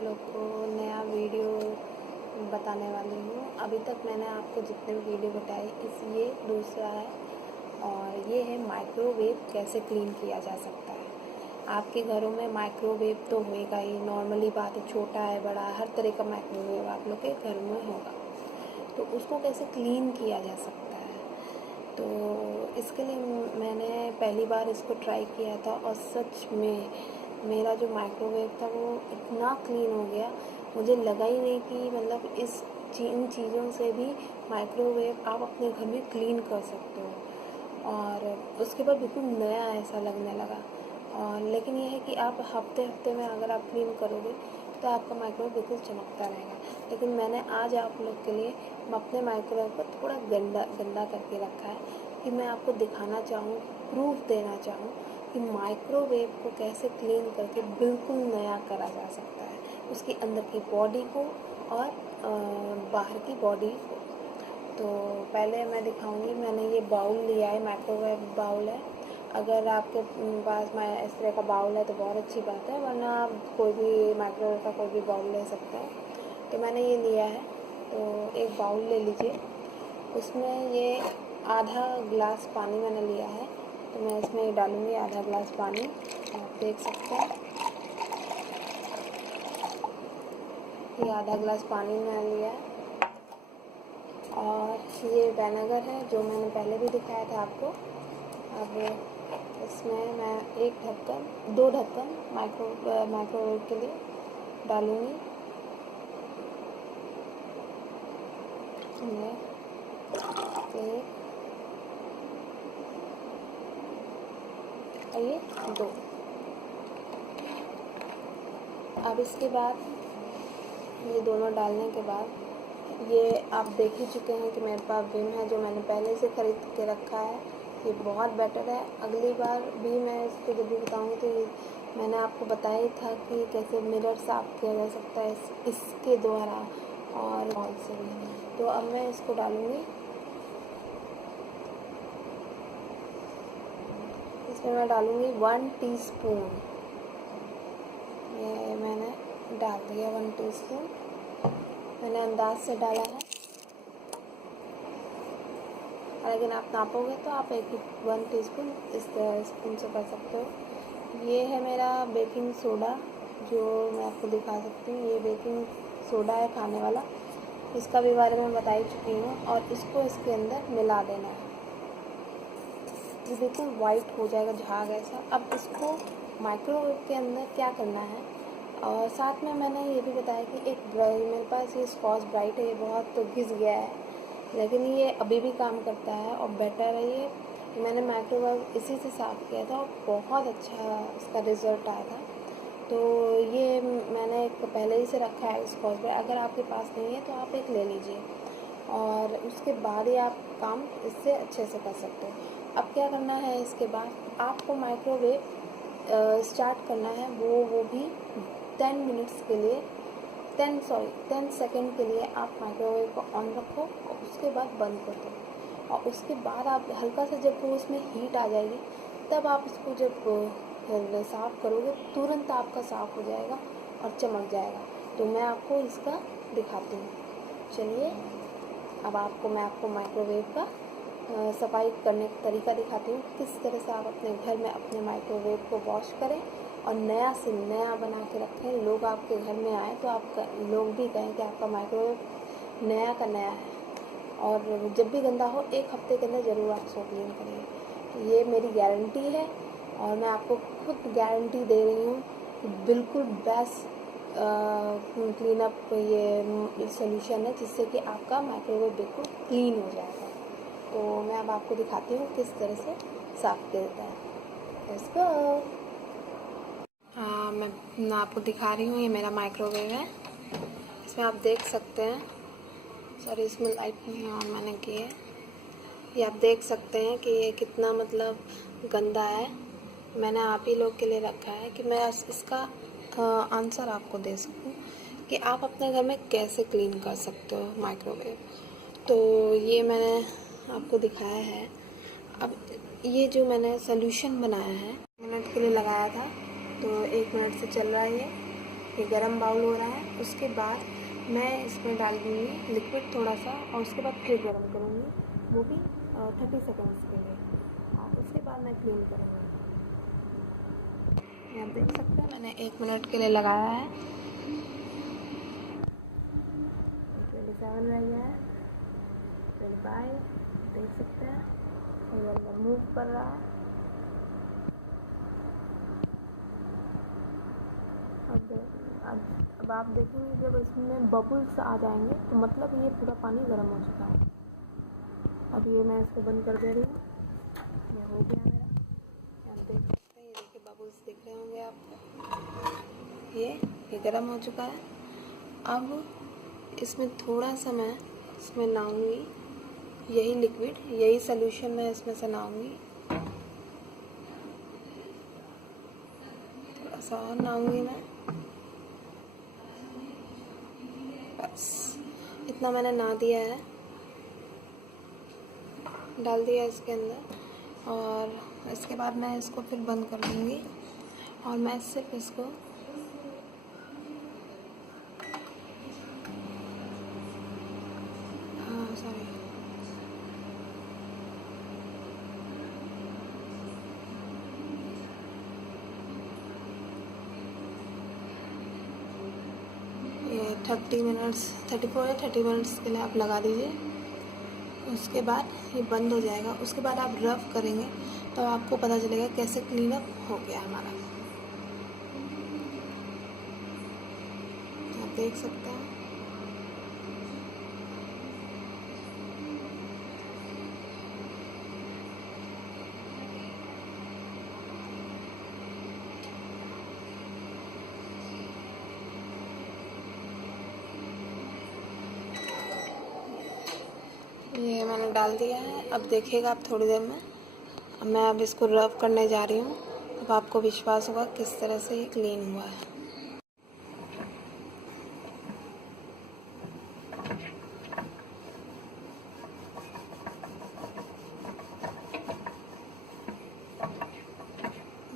आप लोग को नया वीडियो बताने वाली हूँ। अभी तक मैंने आपको जितने भी वीडियो बताए ये दूसरा है और ये है माइक्रोवेव कैसे क्लीन किया जा सकता है। आपके घरों में माइक्रोवेव तो होएगा ही, नॉर्मली बात है, छोटा है बड़ा हर तरह का माइक्रोवेव आप लोग के घर में होगा। तो उसको कैसे क्लीन किया जा सकता है, तो इसके लिए मैंने पहली बार इसको ट्राई किया था और सच में मेरा जो माइक्रोवेव था वो इतना क्लीन हो गया, मुझे लगा ही नहीं कि मतलब इन चीज़ों से भी माइक्रोवेव आप अपने घर में क्लीन कर सकते हो। और उसके बाद बिल्कुल नया ऐसा लगने लगा। और लेकिन यह है कि आप हफ्ते हफ्ते में अगर आप क्लीन करोगे तो आपका माइक्रोवेव बिल्कुल चमकता रहेगा। लेकिन मैंने आज आप लोग के लिए अपने माइक्रोवेव को थोड़ा गंदा करके रखा है कि मैं आपको दिखाना चाहूँ, प्रूफ देना चाहूँ कि माइक्रोवेव को कैसे क्लीन करके बिल्कुल नया करा जा सकता है, उसकी अंदर की बॉडी को और बाहर की बॉडी को। तो पहले मैं दिखाऊंगी, मैंने ये बाउल लिया है, माइक्रोवेव बाउल है। अगर आपके पास इस तरह का बाउल है तो बहुत अच्छी बात है, वरना आप कोई भी माइक्रोवेव का कोई भी बाउल ले सकते हैं। तो मैंने ये लिया है, तो एक बाउल ले लीजिए, उसमें ये आधा ग्लास पानी मैंने लिया है। तो मैं इसमें डालूँगी आधा ग्लास पानी, आप देख सकते हैं ये आधा ग्लास पानी मैंने लिया है। और ये विनेगर है जो मैंने पहले भी दिखाया था आपको। अब इसमें मैं दो ढक्कन माइक्रोवेव के लिए डालूँगी। ये 2। अब इसके बाद ये दोनों डालने के बाद ये आप देख ही चुके हैं कि मेरे पास विम है जो मैंने पहले से ख़रीद के रखा है। ये बहुत बेटर है। अगली बार भी मैं इसको जब भी बताऊँगी तो ये मैंने आपको बताया ही था कि कैसे मिरर साफ़ किया जा सकता है इसके द्वारा और बॉल से भी। तो अब मैं इसको डालूँगी। इसमें मैं डालूँगी 1 टीस्पून। ये मैंने डाल दिया 1 टीस्पून, मैंने अंदाज से डाला है। लेकिन आप नापोगे तो आप 1 टीस्पून इस स्पून से कर सकते हो। ये है मेरा बेकिंग सोडा जो मैं आपको दिखा सकती हूँ। ये बेकिंग सोडा है खाने वाला, इसका भी बारे में बता ही चुकी हूँ। और इसको इसके अंदर मिला देना है, ये बिल्कुल वाइट हो जाएगा झाग ऐसा। अब इसको माइक्रोवेव के अंदर क्या करना है, और साथ में मैंने ये भी बताया कि मेरे पास ये स्कॉच ब्राइट है, ये बहुत तो घिस गया है लेकिन ये अभी भी काम करता है और बेटर है। ये मैंने माइक्रोवेव इसी से साफ़ किया था और बहुत अच्छा इसका रिज़ल्ट आया था। तो ये मैंने एक पहले ही से रखा है स्कॉच ब्राइट, अगर आपके पास नहीं है तो आप एक ले लीजिए और उसके बाद ही आप काम इससे अच्छे से कर सकते हो। अब क्या करना है, इसके बाद आपको माइक्रोवेव स्टार्ट करना है, वो भी 10 मिनट्स के लिए 10 सेकंड के लिए आप माइक्रोवेव को ऑन रखो और उसके बाद बंद कर दो। और उसके बाद आप हल्का सा जब वो उसमें हीट आ जाएगी तब आप इसको जब साफ़ करोगे तुरंत आपका साफ़ हो जाएगा और चमक जाएगा। तो मैं आपको इसका दिखाती हूँ, चलिए। अब मैं आपको माइक्रोवेव का सफाई करने का तरीका दिखाती हूँ, किस तरह से आप अपने घर में अपने माइक्रोवेव को वॉश करें और नया से नया बना के रखें। लोग आपके घर में आए तो लोग भी कहें कि आपका माइक्रोवेव नया का नया है। और जब भी गंदा हो 1 हफ्ते के अंदर ज़रूर आप उसको क्लीन करिए, ये मेरी गारंटी है। और मैं आपको खुद गारंटी दे रही हूँ, बिल्कुल बेस्ट क्लीन अप ये सोल्यूशन है जिससे कि आपका माइक्रोवेव बिल्कुल क्लीन हो जाएगा। तो मैं अब आपको दिखाती हूँ किस तरह से साफ़ किया जाता है। Let's go. मैं आपको दिखा रही हूँ, ये मेरा माइक्रोवेव है। इसमें आप देख सकते हैं, सॉरी इसमें लाइट नहीं ऑन मैंने की है। ये आप देख सकते हैं कि ये कितना मतलब गंदा है। मैंने आप ही लोग के लिए रखा है कि मैं इसका आंसर आपको दे सकूं कि आप अपने घर में कैसे क्लीन कर सकते हो माइक्रोवेव। तो ये मैंने आपको दिखाया है। अब ये जो मैंने सोल्यूशन बनाया है, मिनट के लिए लगाया था, तो 1 मिनट से चल रहा है ये गर्म बाउल हो रहा है। उसके बाद मैं इसमें डाल दूँगी लिक्विड थोड़ा सा और उसके बाद फिर गर्म करूँगी, वो भी 30 सेकेंड्स के लिए, और उसके बाद मैं क्लीन करूँगी। आप देख सकते हैं मैंने 1 मिनट के लिए लगाया है। 27 रह गया है, 25 देख सकते हैं, और अंदर मूव कर रहा है। अब आप देखेंगे जब इसमें बबल्स आ जाएंगे तो मतलब ये पूरा पानी गर्म हो चुका है। अब ये मैं इसको बंद कर दे रही हूँ, ये हो गया मेरा। आप देख सकते हैं, ये देखिए बबल्स दिख रहे होंगे आपको, ये गर्म हो चुका है। अब इसमें थोड़ा सा मैं इसमें नहाऊंगी, यही लिक्विड, यही सॉल्यूशन मैं इसमें से नहाऊंगी, थोड़ा सा और नहाऊंगी मैं, बस इतना मैंने नहा दिया है, डाल दिया इसके अंदर। और इसके बाद मैं इसको फिर बंद कर दूँगी और मैं सिर्फ इसको सॉरी ये 30 मिनट्स 34 या 30 मिनट्स के लिए आप लगा दीजिए। उसके बाद ये बंद हो जाएगा। उसके बाद आप रफ करेंगे तो आपको पता चलेगा कैसे क्लीन अप हो गया हमारा। आप देख सकते हैं। ये मैंने डाल दिया है। अब देखिएगा आप थोड़ी देर में, मैं अब इसको रब करने जा रही हूँ। अब आपको विश्वास होगा किस तरह से ये क्लीन हुआ है।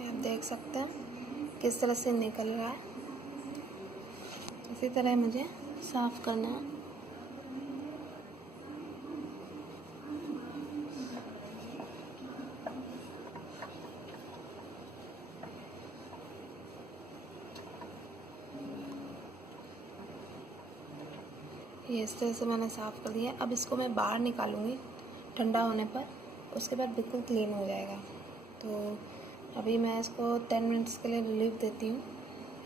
आप देख सकते हैं किस तरह से निकल रहा है। इसी तरह मुझे साफ करना है। ये इस तरह से मैंने साफ़ कर दिया। अब इसको मैं बाहर निकालूंगी ठंडा होने पर, उसके बाद बिल्कुल क्लीन हो जाएगा। तो अभी मैं इसको 10 मिनट्स के लिए रिलीव देती हूँ।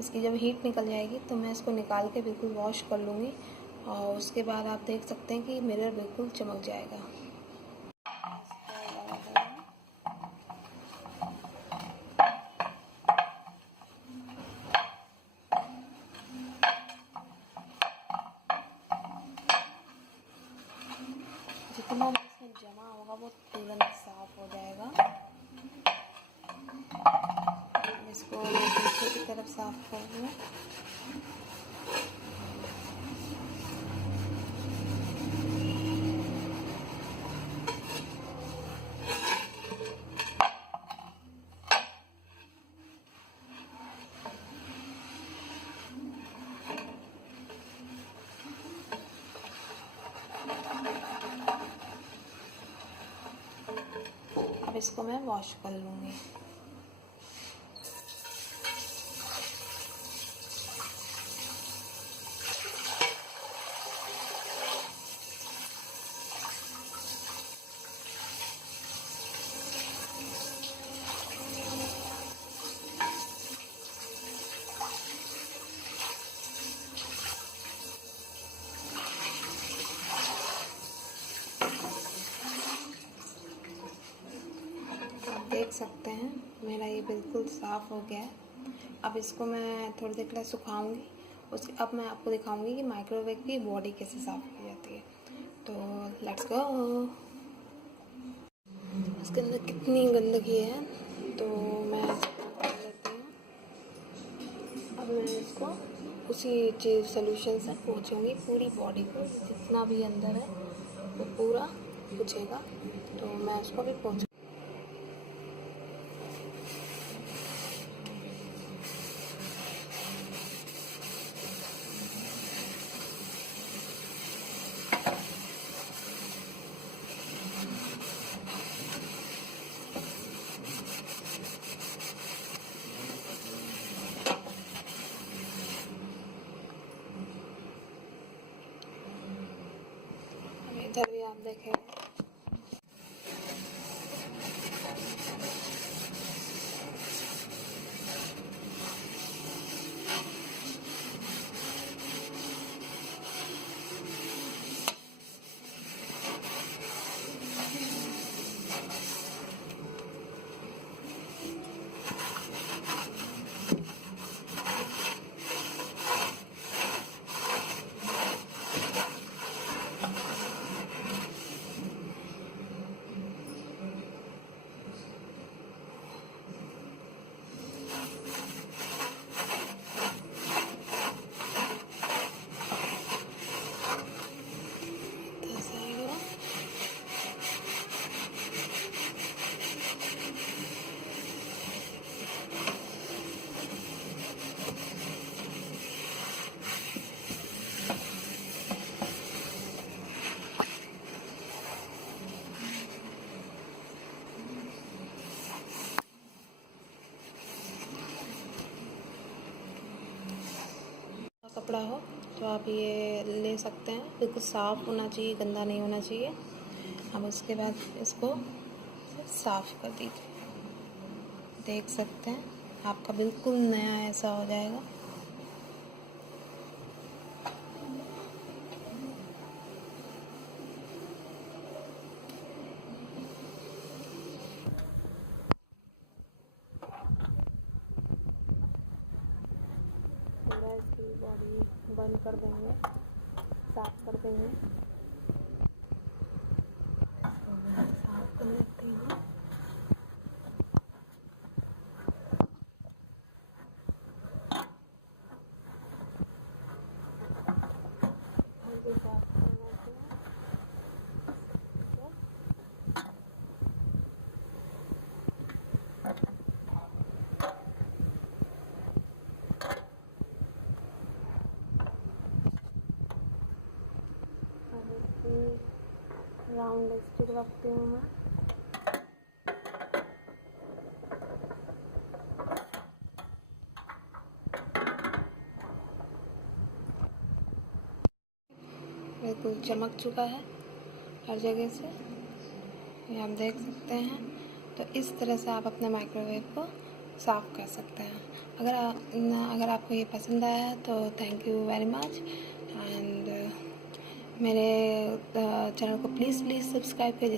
इसकी जब हीट निकल जाएगी तो मैं इसको निकाल के बिल्कुल वॉश कर लूँगी, और उसके बाद आप देख सकते हैं कि मिरर बिल्कुल चमक जाएगा। जितना भी इसमें जमा होगा वो तुरंत साफ हो जाएगा। इसको पीछे की तरफ साफ कर दूँ। अब इसको मैं वॉश कर लूँगी। देख सकते हैं मेरा ये बिल्कुल साफ़ हो गया है। अब इसको मैं थोड़ी देर के लिए सुखाऊंगी। उसके अब मैं आपको दिखाऊंगी कि माइक्रोवेव की बॉडी कैसे साफ़ की जाती है। तो लेट्स गो। इसके अंदर कितनी गंदगी है, तो मैं इसको निकाल लेती हूँ। अब मैं इसको उसी चीज़ सोल्यूशन से पोंछूंगी पूरी बॉडी को, जितना भी अंदर है वो पूरा पोंछेगा। तो मैं उसको भी पोंछ आप देखेंगे कपड़ा हो तो आप ये ले सकते हैं। बिल्कुल साफ़ होना चाहिए, गंदा नहीं होना चाहिए। अब उसके बाद इसको साफ़ कर दीजिए। देख सकते हैं आपका बिल्कुल नया ऐसा हो जाएगा। पूरा इसकी बॉडी बंद कर देंगे, साफ कर देंगे। साफ कर लेते हैं। मुझे साफ करना चाहिए। अब इसकी राउंड स्टिक रखती हूँ मैं। बिल्कुल चमक चुका है हर जगह से, ये आप देख सकते हैं। तो इस तरह से आप अपने माइक्रोवेव को साफ़ कर सकते हैं। अगर आपको ये पसंद आया तो thank you very much. And मेरे चैनल को प्लीज़ सब्सक्राइब कीजिए।